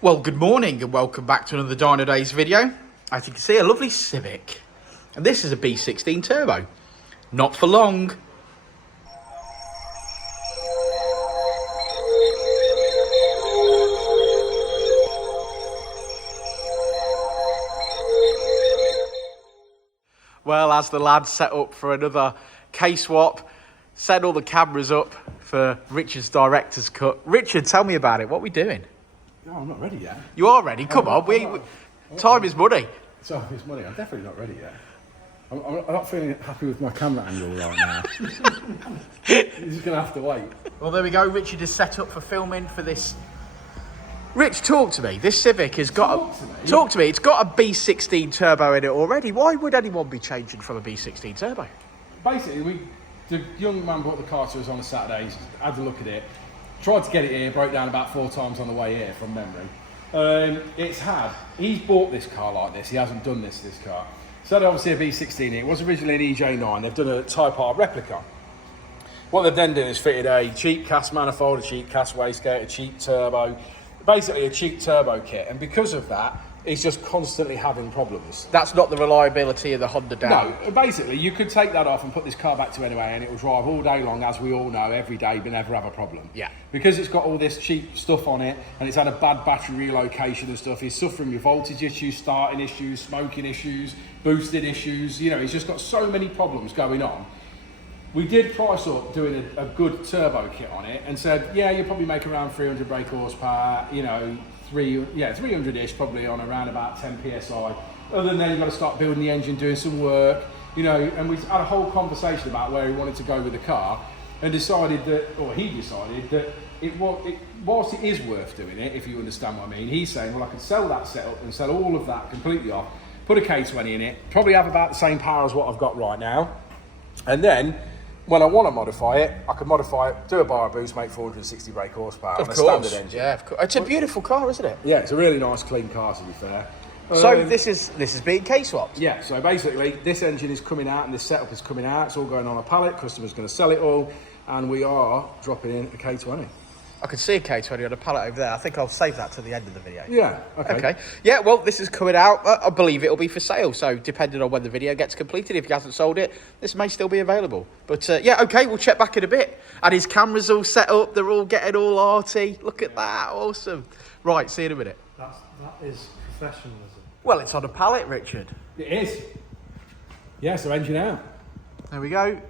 Well, good morning and welcome back to another Dynodaze video. As you can see, a lovely Civic. And this is a B16 turbo. Not for long. Well, as the lads set up for another KSwap, set all the cameras up for Richard's director's cut. Richard, tell me about it. What are we doing? No, I'm not ready yet. You are ready? Come on. Time is money. Time is money. I'm definitely not ready yet. I'm not feeling happy with my camera angle right now. You're just going to have to wait. Well, there we go. Richard is set up for filming for this. Rich, talk to me. This Civic has got Talk to me. It's got a B16 turbo in it already. Why would anyone be changing from a B16 turbo? Basically, the young man brought the car to us on a Saturday, had a look at it, tried to get it here, broke down about 4 times on the way here from memory. He's bought this car like this, he hasn't done this car. So obviously a B16 here. It was originally an EJ9, they've done a Type R replica. What they've then done is fitted a cheap cast manifold, a cheap cast wastegate, a cheap turbo, basically a cheap turbo kit, and because of that, he's just constantly having problems. That's not the reliability of the Honda down. No, basically, you could take that off and put this car back to anyway, and it will drive all day long, as we all know, every day, but never have a problem. Yeah. Because it's got all this cheap stuff on it, and it's had a bad battery relocation and stuff, he's suffering with voltage issues, starting issues, smoking issues, boosted issues, you know, he's just got so many problems going on. We did price up doing a good turbo kit on it, and said, yeah, you'll probably make around 300 brake horsepower, you know, 300-ish probably on around about 10 psi. Other than then, you've got to start building the engine, doing some work, you know, and we had a whole conversation about where he wanted to go with the car, and decided that, or he decided that whilst it is worth doing it, if you understand what I mean, he's saying, well, I could sell that setup and sell all of that completely off, put a K20 in it, probably have about the same power as what I've got right now, and then when I want to modify it, I can modify it, do a bar boost, make 460 brake horsepower on a standard engine. Yeah, of course. It's a beautiful car, isn't it? Yeah, it's a really nice, clean car, to be fair. So this is being K-swapped? Yeah, so basically, this engine is coming out and this setup is coming out. It's all going on a pallet, customer's going to sell it all, and we are dropping in a K20. I can see a K20 on a pallet over there. I think I'll save that to the end of the video. Yeah, okay. Yeah, well, this is coming out. I believe it'll be for sale. So depending on when the video gets completed, if he hasn't sold it, this may still be available. But yeah, okay, we'll check back in a bit. And his camera's all set up. They're all getting all arty. Look at that. Awesome. Right, see you in a minute. That is professionalism. Well, it's on a pallet, Richard. It is. Yeah, so engine out. There we go.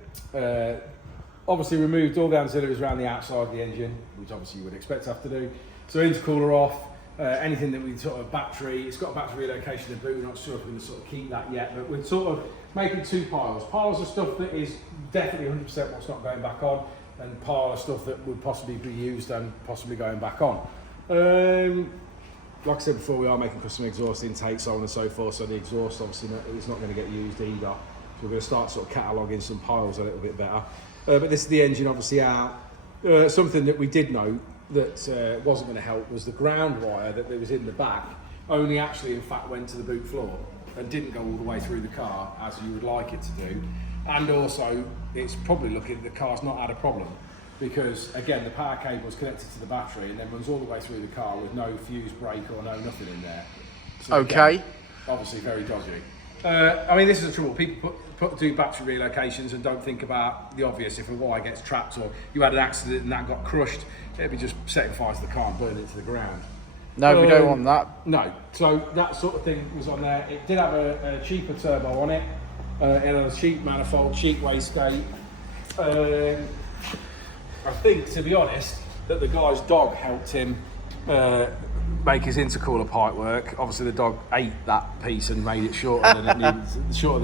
Obviously removed all the ancillaries around the outside of the engine, which obviously you would expect to have to do. So intercooler off, anything that we sort of battery, it's got a battery relocation in the boot, we're not sure if we're going to sort of keep that yet, but we're sort of making 2 piles. Piles of stuff that is definitely 100% what's not going back on, and pile of stuff that would possibly be used and possibly going back on. Like I said before, we are making custom exhaust intakes, so on and so forth, so the exhaust obviously is not going to get used either. So we're going to start sort of cataloguing some piles a little bit better. But this is the engine obviously out. Something that we did know that wasn't going to help was the ground wire that was in the back only actually in fact went to the boot floor and didn't go all the way through the car as you would like it to do. And also it's probably looking the car's not had a problem because again the power cable is connected to the battery and then runs all the way through the car with no fuse brake or no nothing in there. So okay. Again, obviously very dodgy. I mean, this is the trouble. People do battery relocations and don't think about the obvious. If a wire gets trapped or you had an accident and that got crushed, it'd be just setting fire to the car and burning it to the ground. No, we don't want that. No. So that sort of thing was on there. It did have a cheaper turbo on it. It had a cheap manifold, cheap wastegate. I think, to be honest, that the guy's dog helped him make his intercooler pipe work. Obviously the dog ate that piece and made it shorter than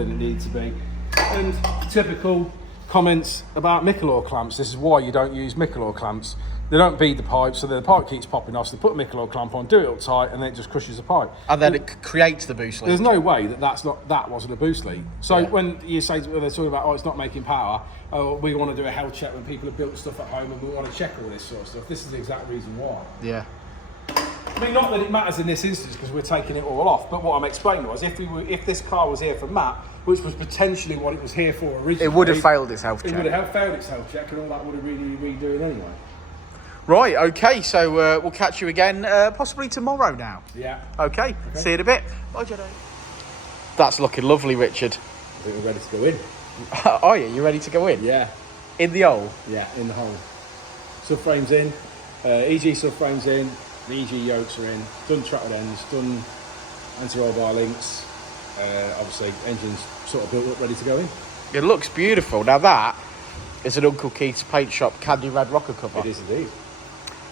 it needed to be. And typical comments about Michelor clamps. This is why you don't use Michelor clamps. They don't bead the pipe, so the pipe keeps popping off. So they put a Michelor clamp on, do it up tight, and then it just crushes the pipe. And then it creates the boost leak. There's no way that wasn't a boost leak. So when you say they're talking about, oh, it's not making power, oh, we want to do a health check when people have built stuff at home and we want to check all this sort of stuff. This is the exact reason why. Yeah. I mean, not that it matters in this instance because we're taking it all off, but what I'm explaining was if this car was here for Matt, which was potentially what it was here for originally, it would have failed its health check. It would have failed its health check and all that would have really redoing anyway. Right, okay, so we'll catch you again possibly tomorrow now. Yeah. Okay, see you in a bit. Bye, Jedi. That's looking lovely, Richard. I think we're ready to go in. Are you? You ready to go in? Yeah. In the hole? Yeah, in the hole. Subframes in, EG subframes in, the EG yokes are in, done trackled ends, done anti-roll bar links, obviously engines sort of built up, ready to go in. It looks beautiful. Now that is an Uncle Keith's Paint Shop Candy Red rocker cover. It is indeed.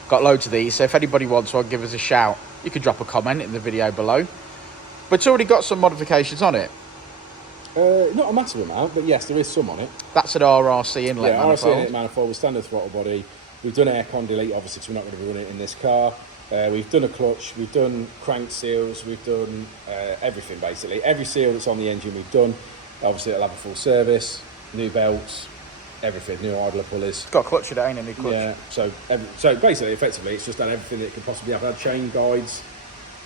Got loads of these, so if anybody wants one, give us a shout. You can drop a comment in the video below. But it's already got some modifications on it. Not a massive amount, but yes, there is some on it. That's an RRC inlet RRC manifold. inlet manifold with standard throttle body. We've done aircon delete, obviously, because we're not going to be running it in this car. We've done a clutch, we've done crank seals, we've done everything basically. Every seal that's on the engine we've done. Obviously it'll have a full service, new belts, everything, new idler pulleys. It's got a clutch in it, ain't it? New clutch. Yeah, so basically, effectively, it's just done everything that it could possibly have. Had chain guides,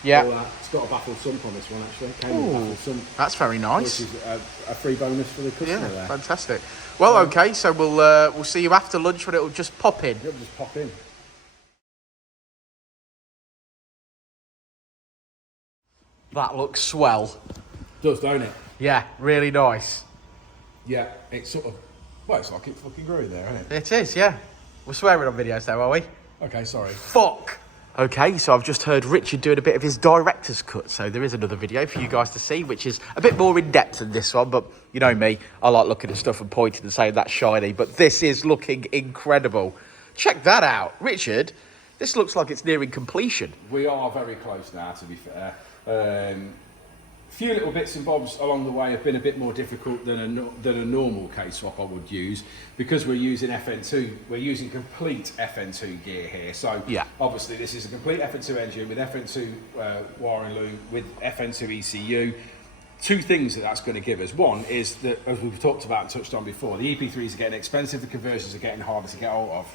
Yeah. all that. It's got a baffled sump on this one actually. Came with a baffled sump, That's very nice. which is a free bonus for the customer Yeah, there. fantastic. Well, okay, so we'll see you after lunch when it'll just pop in. Yep, just pop in. That looks swell. Does, don't it? Yeah, really nice. Yeah, it's sort of, well, it's like it fucking grew there, isn't it? It is, yeah. We're swearing on videos though, are we? Okay, sorry. Fuck! Okay, so I've just heard Richard doing a bit of his director's cut, so there is another video for you guys to see, which is a bit more in-depth than this one, but you know me, I like looking at stuff and pointing and saying that's shiny, but this is looking incredible. Check that out. Richard, this looks like it's nearing completion. We are very close now, to be fair. Few little bits and bobs along the way have been a bit more difficult than a normal KSwap I would use, because we're using FN2. We're using complete FN2 gear here. So yeah, obviously this is a complete FN2 engine with FN2 wiring loom with FN2 ECU. Two things that's going to give us. One is that, as we've talked about and touched on before, the EP3s are getting expensive, the conversions are getting harder to get hold of.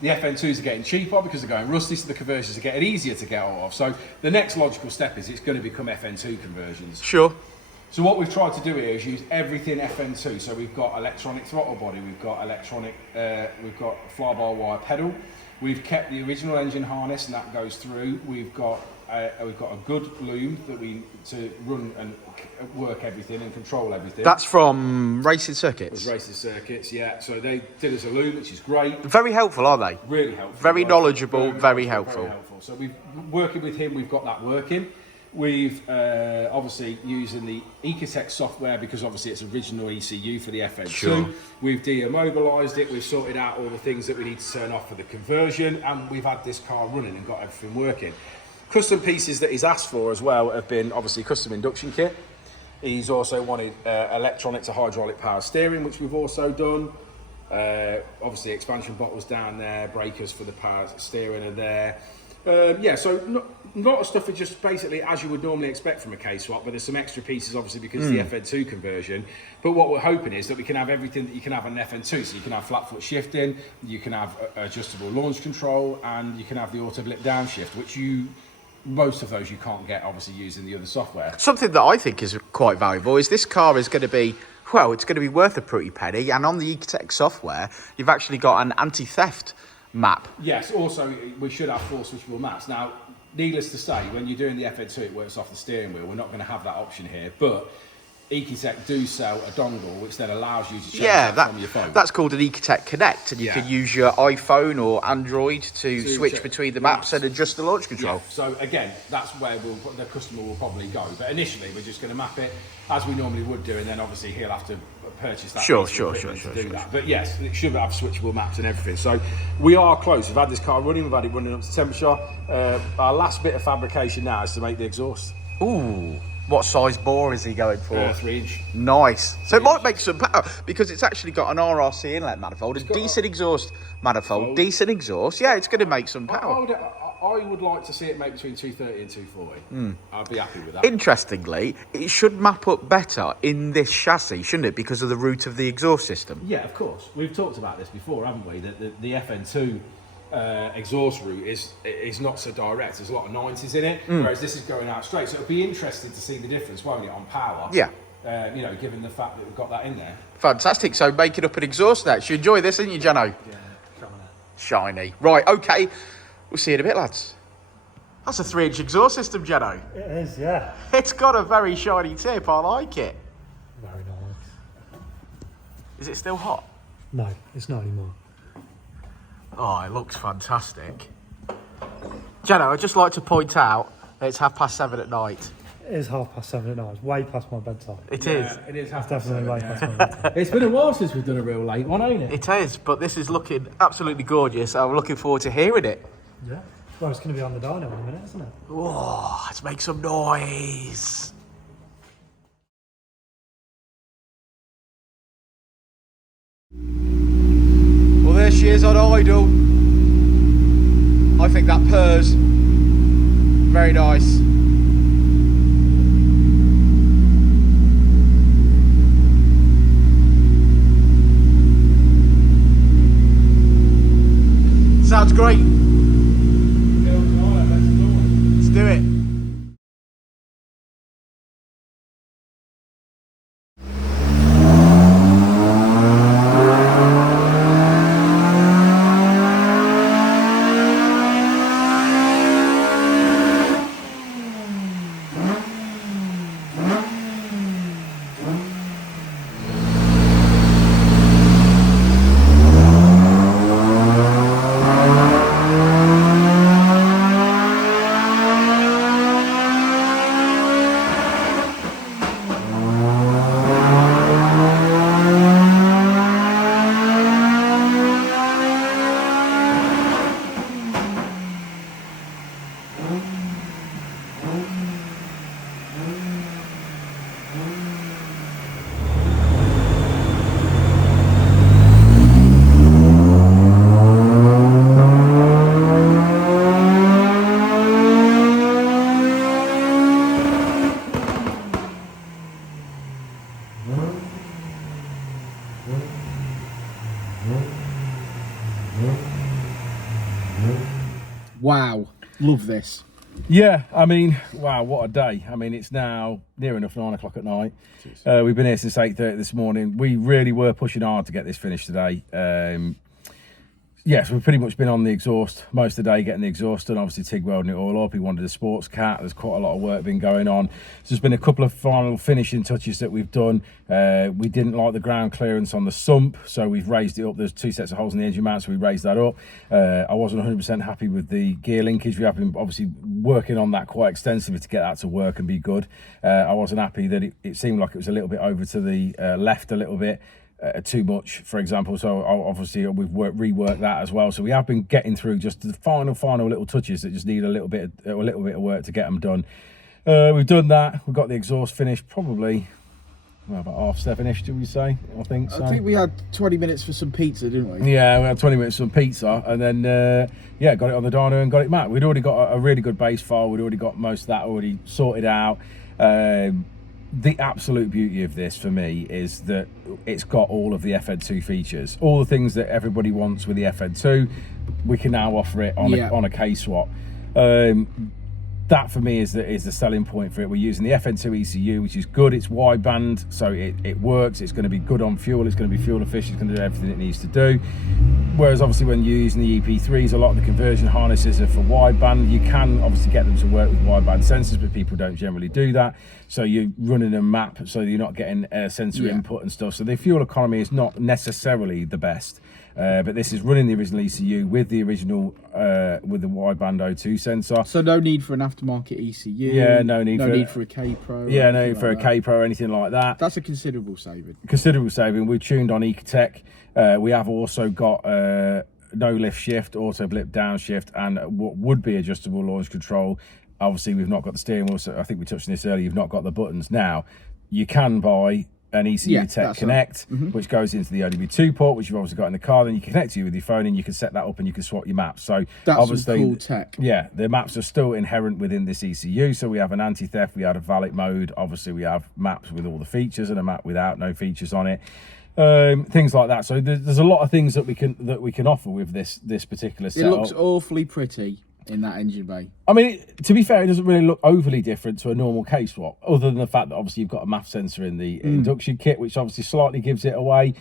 The FN2s are getting cheaper because they're going rusty, so the conversions are getting easier to get hold of. So the next logical step is it's going to become FN2 conversions. Sure. So what we've tried to do here is use everything FN2. So we've got electronic throttle body, we've got electronic, we've got fly-by-wire pedal. We've kept the original engine harness, and that goes through. We've got a good loom that to run and work everything and control everything. That's from Racing Circuits. Racing Circuits, yeah. So they did us a loom, which is great. Very helpful, are they? Really helpful. Very knowledgeable, very helpful. Very helpful. So we've working with him, we've got that working. We've obviously using the Ecutek software, because obviously it's original ECU for the FN2. Sure. We've demobilised it, we've sorted out all the things that we need to turn off for the conversion, and we've had this car running and got everything working. Custom pieces that he's asked for as well have been obviously custom induction kit. He's also wanted electronic to hydraulic power steering, which we've also done. Obviously expansion bottles down there, breakers for the power steering are there. Yeah, so a lot of stuff is just basically as you would normally expect from a KSwap, but there's some extra pieces obviously because of the FN2 conversion. But what we're hoping is that we can have everything that you can have on an FN2. So you can have flat foot shifting, you can have adjustable launch control, and you can have the auto blip downshift, which most of those you can't get obviously using the other software. Something that I think is quite valuable is this car is going to be, well, it's going to be worth a pretty penny, and on the Ecutek software you've actually got an anti-theft map. Yes, also we should have 4 switchable maps. Now, needless to say, when you're doing the FN2 it works off the steering wheel. We're not going to have that option here, but Ecutek do sell a dongle which then allows you to change that from your phone. That's called an Ecutek Connect, and you can use your iPhone or Android to switch between the maps and adjust the launch control. Yeah. So again, that's where the customer will probably go. But initially, we're just going to map it as we normally would do, and then obviously he'll have to purchase that. Sure. But yes, it should have switchable maps and everything. So we are close. We've had this car running. We've had it running up to temperature. Our last bit of fabrication now is to make the exhaust. Ooh. What size bore is he going for? 3 inch. Nice. So it might make some power because it's actually got an RRC inlet manifold, a decent exhaust manifold, decent exhaust. Yeah, it's going to make some power. I would like to see it make between 230 and 240. I'd be happy with that. Interestingly, it should map up better in this chassis, shouldn't it? Because of the route of the exhaust system. Yeah, of course. We've talked about this before, haven't we? That the FN2 exhaust route is not so direct. There's a lot of 90s in it, whereas this is going out straight. So it'll be interesting to see the difference, won't it, on power? Yeah. You know, given the fact that we've got that in there. Fantastic. So making up an exhaust next. You enjoy this, didn't you, Jano? Yeah, coming out. Shiny. Right, okay. We'll see you in a bit, lads. That's a 3-inch exhaust system, Jeno. It is, yeah. It's got a very shiny tip. I like it. Very nice. Is it still hot? No, it's not anymore. Oh, it looks fantastic. Jeno, I'd just like to point out that it's 7:30 at night. It is 7:30 at night. It's way past my bedtime. It is. It is It's definitely way past my bedtime. It's been a while since we've done a real late one, ain't it? It is, but this is looking absolutely gorgeous. I'm looking forward to hearing it. Yeah. Well, it's going to be on the dyno in a minute, isn't it? Oh, let's make some noise. Well, there she is on idle. I think that purrs. Very nice. Sounds great. Let's do it. Wow, love this. Yeah, I mean, wow, what a day. I mean, it's now near enough 9 o'clock at night. We've been here since 8:30 this morning. We really were pushing hard to get this finished today. Yes, we've pretty much been on the exhaust most of the day, getting the exhaust done. Obviously, Tig welding it all up. He wanted a sports cat. There's quite a lot of work been going on. So there's been a couple of final finishing touches that we've done. We didn't like the ground clearance on the sump, so we've raised it up. There's 2 sets of holes in the engine mount, so we raised that up. I wasn't 100% happy with the gear linkage. We have been obviously working on that quite extensively to get that to work and be good. I wasn't happy that it seemed like it was a little bit over to the left a little bit. Too much, for example, so obviously we've reworked that as well. So we have been getting through just the final little touches that just need a little bit of work to get them done. We've done that. We've got the exhaust finished probably about 7:30ish, did we say? I think so. I think we had 20 minutes for some pizza, didn't we? Yeah, we had 20 minutes for some pizza, and then yeah, got it on the dyno and got it mapped. We'd already got a really good base file. We'd already got most of that already sorted out. The absolute beauty of this for me is that it's got all of the FN2 features, all the things that everybody wants with the FN2. We can now offer it on a KSwap. That for me is the selling point for it. We're using the FN2 ECU, which is good. It's wideband, so it works. It's going to be good on fuel. It's going to be fuel efficient. It's going to do everything it needs to do. Whereas obviously when you're using the EP3s, a lot of the conversion harnesses are for wideband. You can obviously get them to work with wideband sensors, but people don't generally do that. So you're running a map, so you're not getting sensor input and stuff. So the fuel economy is not necessarily the best. But this is running the original ECU with the original with the wideband O2 sensor. So no need for an aftermarket ECU. Yeah, no need for a K Pro. Yeah, no need for a K Pro or anything like that. That's a considerable saving. Considerable saving. We're tuned on Ecutek. We have also got no lift shift, auto blip downshift, and what would be adjustable launch control. Obviously, we've not got the steering wheel, so I think we touched on this earlier. You've not got the buttons. Now, you can buy an ECU Tech Connect, which goes into the ODB2 port, which you've obviously got in the car. Then you connect it with your phone, and you can set that up, and you can swap your maps. So that's obviously, some cool tech. Yeah, the maps are still inherent within this ECU. So we have an anti-theft, we have a valet mode. Obviously, we have maps with all the features and a map without no features on it. Things like that. So there's a lot of things that we can offer with this particular setup. It looks awfully pretty in that engine bay. I mean, to be fair, it doesn't really look overly different to a normal KSwap, other than the fact that obviously you've got a MAF sensor in the induction kit, which obviously slightly gives it away.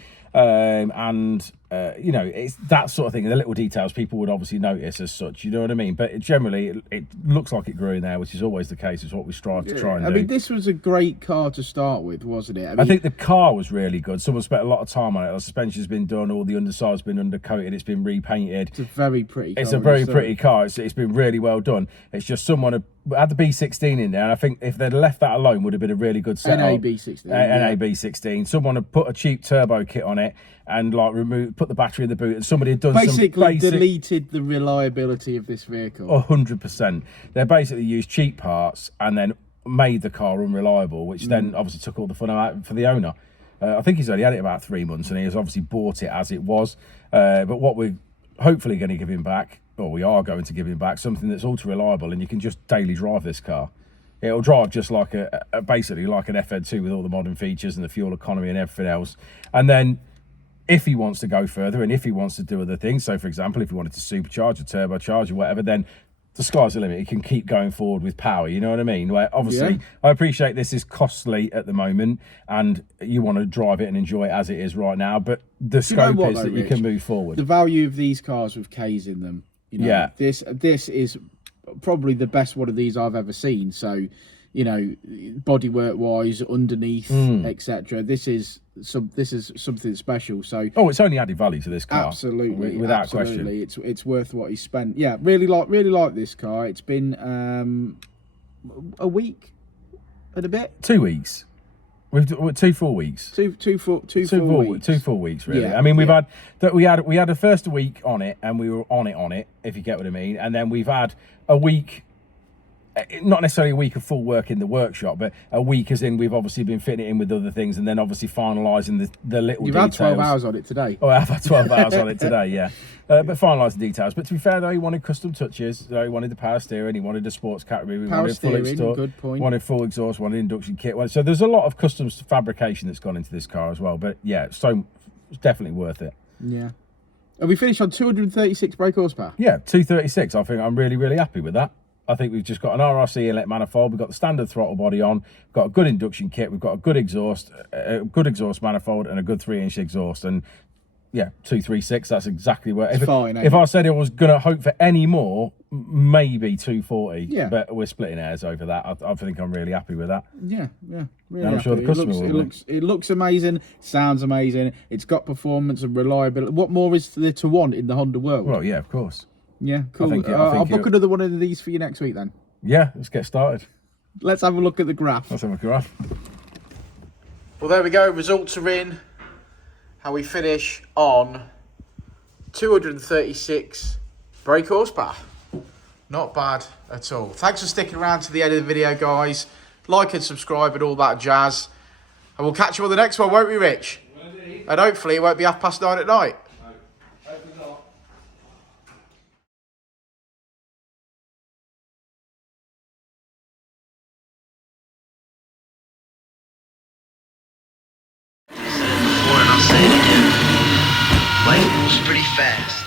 You know, it's that sort of thing. The little details people would obviously notice as such, you know what I mean? But generally, it looks like it grew in there, which is always the case. It's what we strive to try and do. I mean, this was a great car to start with, wasn't it? I think the car was really good. Someone spent a lot of time on it. The suspension's been done, all the underside's been undercoated, it's been repainted. It's a very pretty car. It's a very pretty car. It's been really well done. It's just someone had the B16 in there, and I think if they'd left that alone, would have been a really good setup. NAB16. NAB16. Someone had put a cheap turbo kit on it and like put the battery in the boot, and somebody had done basically deleted the reliability of this vehicle. 100%. They basically used cheap parts and then made the car unreliable, which then obviously took all the fun out for the owner. I think he's only had it about 3 months, and he has obviously bought it as it was. But what we're hopefully going to give him back, or we are going to give him back, something that's ultra reliable, and you can just daily drive this car. It'll drive just like basically like an FN2 with all the modern features and the fuel economy and everything else. And then if he wants to go further and if he wants to do other things, so for example, if he wanted to supercharge or turbocharge or whatever, then the sky's the limit. He can keep going forward with power, you know what I mean? Where obviously, I appreciate this is costly at the moment and you want to drive it and enjoy it as it is right now, but the scope is that you can move forward. The value of these cars with Ks in them, you know, this is probably the best one of these I've ever seen. So, you know, bodywork wise, underneath, etc. This is something special. So it's only added value to this car. Absolutely, without question. It's worth what he spent. Yeah, really like this car. It's been a week and a bit. 2 weeks. We've 2 full weeks. Two full weeks, really. Yeah, I mean, we had a first week on it, and we were on it, if you get what I mean. And then we've had a week, not necessarily a week of full work in the workshop, but a week as in we've obviously been fitting it in with other things, and then obviously finalising the little You've details. had 12 hours on it today. Oh, I've had 12 hours on it today, yeah. But finalising details. But to be fair, though, he wanted custom touches. He wanted the power steering, he wanted a sports category, he wanted full exhaust, good point. Wanted full exhaust, wanted induction kit. So there's a lot of custom fabrication that's gone into this car as well. But yeah, so it's definitely worth it. Yeah. And we finished on 236 brake horsepower. Yeah, 236. I think I'm really, really happy with that. I think we've just got an RRC inlet manifold. We've got the standard throttle body on. We've got a good induction kit. We've got a good exhaust manifold, and a good 3-inch exhaust. And yeah, 236. That's exactly where. If I said I was gonna hope for any more, maybe 240. Yeah. But we're splitting hairs over that. I think I'm really happy with that. Yeah. Really. I'm sure the customer will be. It looks amazing. Sounds amazing. It's got performance and reliability. What more is there to want in the Honda world? Well, yeah, of course. Yeah, cool. I'll book another one of these for you next week then. Yeah, let's get started. Let's have a look at the graph. Let's have a graph. Well, there we go. Results are in. How we finish on 236 brake horsepower. Not bad at all. Thanks for sticking around to the end of the video, guys. Like and subscribe and all that jazz. And we'll catch you on the next one, won't we, Rich? Indeed. And hopefully it won't be 9:30 at night. I'll say it again. Life moves pretty fast.